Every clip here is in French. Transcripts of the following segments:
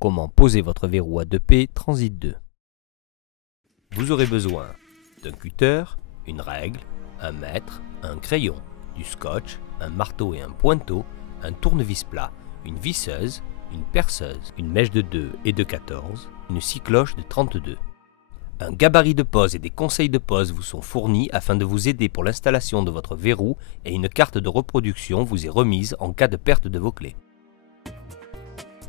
Comment poser votre verrou à 2P Transit 2. Vous aurez besoin d'un cutter, une règle, un mètre, un crayon, du scotch, un marteau et un pointeau, un tournevis plat, une visseuse, une perceuse, une mèche de 2 et de 14, une scie cloche de 32. Un gabarit de pose et des conseils de pose vous sont fournis afin de vous aider pour l'installation de votre verrou et une carte de reproduction vous est remise en cas de perte de vos clés.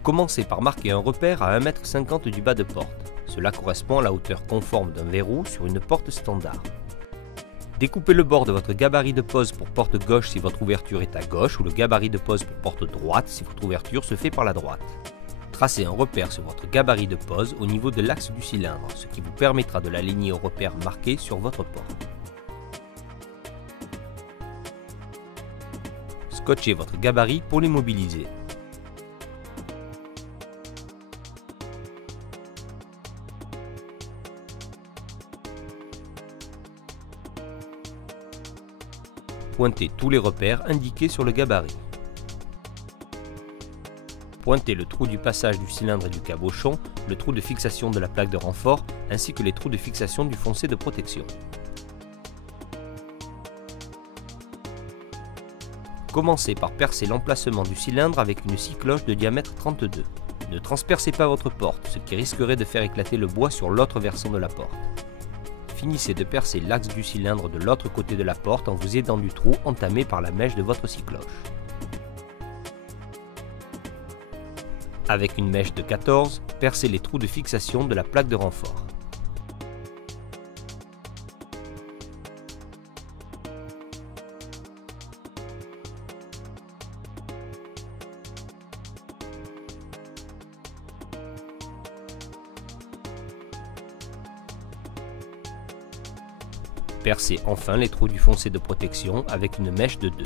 Commencez par marquer un repère à 1,50 m du bas de porte. Cela correspond à la hauteur conforme d'un verrou sur une porte standard. Découpez le bord de votre gabarit de pose pour porte gauche si votre ouverture est à gauche ou le gabarit de pose pour porte droite si votre ouverture se fait par la droite. Tracez un repère sur votre gabarit de pose au niveau de l'axe du cylindre, ce qui vous permettra de l'aligner au repère marqué sur votre porte. Scotchez votre gabarit pour l'immobiliser. Pointez tous les repères indiqués sur le gabarit. Pointez le trou du passage du cylindre et du cabochon, le trou de fixation de la plaque de renfort, ainsi que les trous de fixation du foncé de protection. Commencez par percer l'emplacement du cylindre avec une scie cloche de diamètre 32. Ne transpercez pas votre porte, ce qui risquerait de faire éclater le bois sur l'autre versant de la porte. Finissez de percer l'axe du cylindre de l'autre côté de la porte en vous aidant du trou entamé par la mèche de votre scie cloche. Avec une mèche de 14, percez les trous de fixation de la plaque de renfort. Percez enfin les trous du foncé de protection avec une mèche de 2.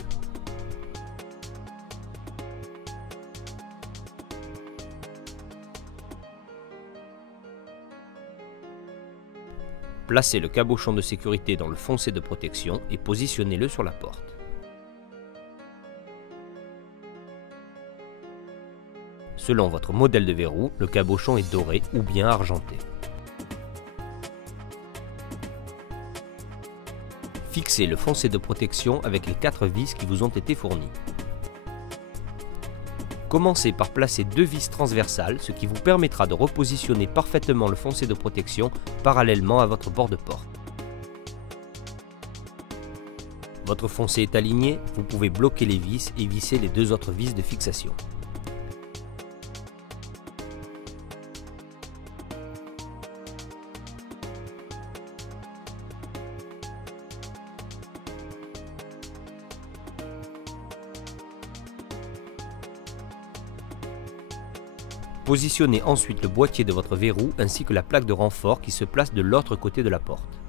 Placez le cabochon de sécurité dans le foncé de protection et positionnez-le sur la porte. Selon votre modèle de verrou, le cabochon est doré ou bien argenté. Fixez le foncé de protection avec les 4 vis qui vous ont été fournies. Commencez par placer 2 vis transversales, ce qui vous permettra de repositionner parfaitement le foncé de protection parallèlement à votre bord de porte. Votre foncé est aligné, vous pouvez bloquer les vis et visser les 2 autres vis de fixation. Positionnez ensuite le boîtier de votre verrou ainsi que la plaque de renfort qui se place de l'autre côté de la porte.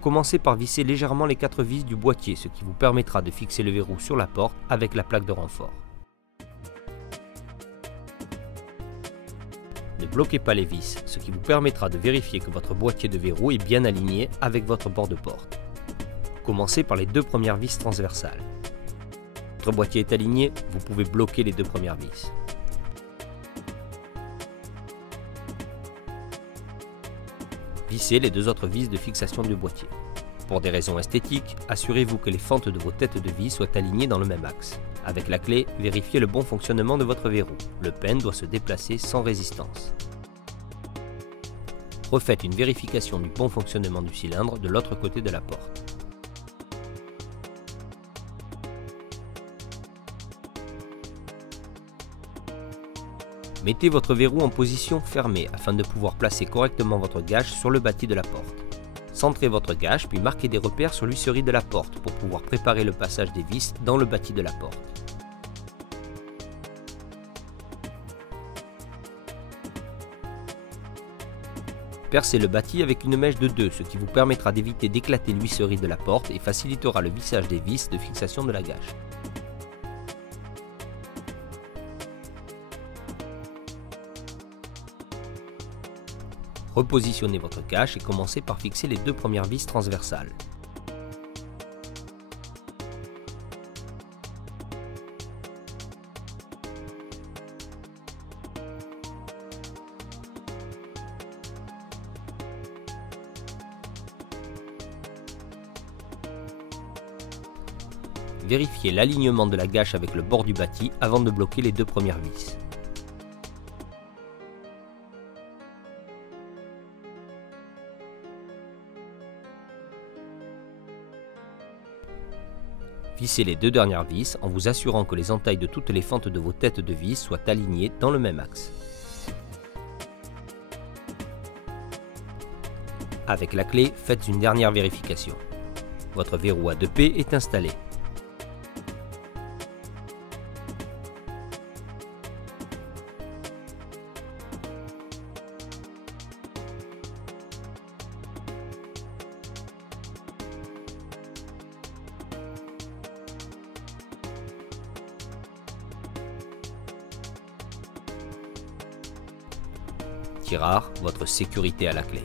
Commencez par visser légèrement les 4 vis du boîtier, ce qui vous permettra de fixer le verrou sur la porte avec la plaque de renfort. Ne bloquez pas les vis, ce qui vous permettra de vérifier que votre boîtier de verrou est bien aligné avec votre bord de porte. Commencez par les 2 premières vis transversales. Votre boîtier est aligné, vous pouvez bloquer les 2 premières vis. Vissez les 2 autres vis de fixation du boîtier. Pour des raisons esthétiques, assurez-vous que les fentes de vos têtes de vis soient alignées dans le même axe. Avec la clé, vérifiez le bon fonctionnement de votre verrou. Le pin doit se déplacer sans résistance. Refaites une vérification du bon fonctionnement du cylindre de l'autre côté de la porte. Mettez votre verrou en position fermée afin de pouvoir placer correctement votre gâche sur le bâti de la porte. Centrez votre gâche puis marquez des repères sur l'huisserie de la porte pour pouvoir préparer le passage des vis dans le bâti de la porte. Percez le bâti avec une mèche de 2, ce qui vous permettra d'éviter d'éclater l'huisserie de la porte et facilitera le vissage des vis de fixation de la gâche. Repositionnez votre gâche et commencez par fixer les 2 premières vis transversales. Vérifiez l'alignement de la gâche avec le bord du bâti avant de bloquer les deux premières vis. Vissez les deux dernières vis en vous assurant que les entailles de toutes les fentes de vos têtes de vis soient alignées dans le même axe. Avec la clé, faites une dernière vérification. Votre verrou à 2P est installé. Tirard, votre sécurité à la clé.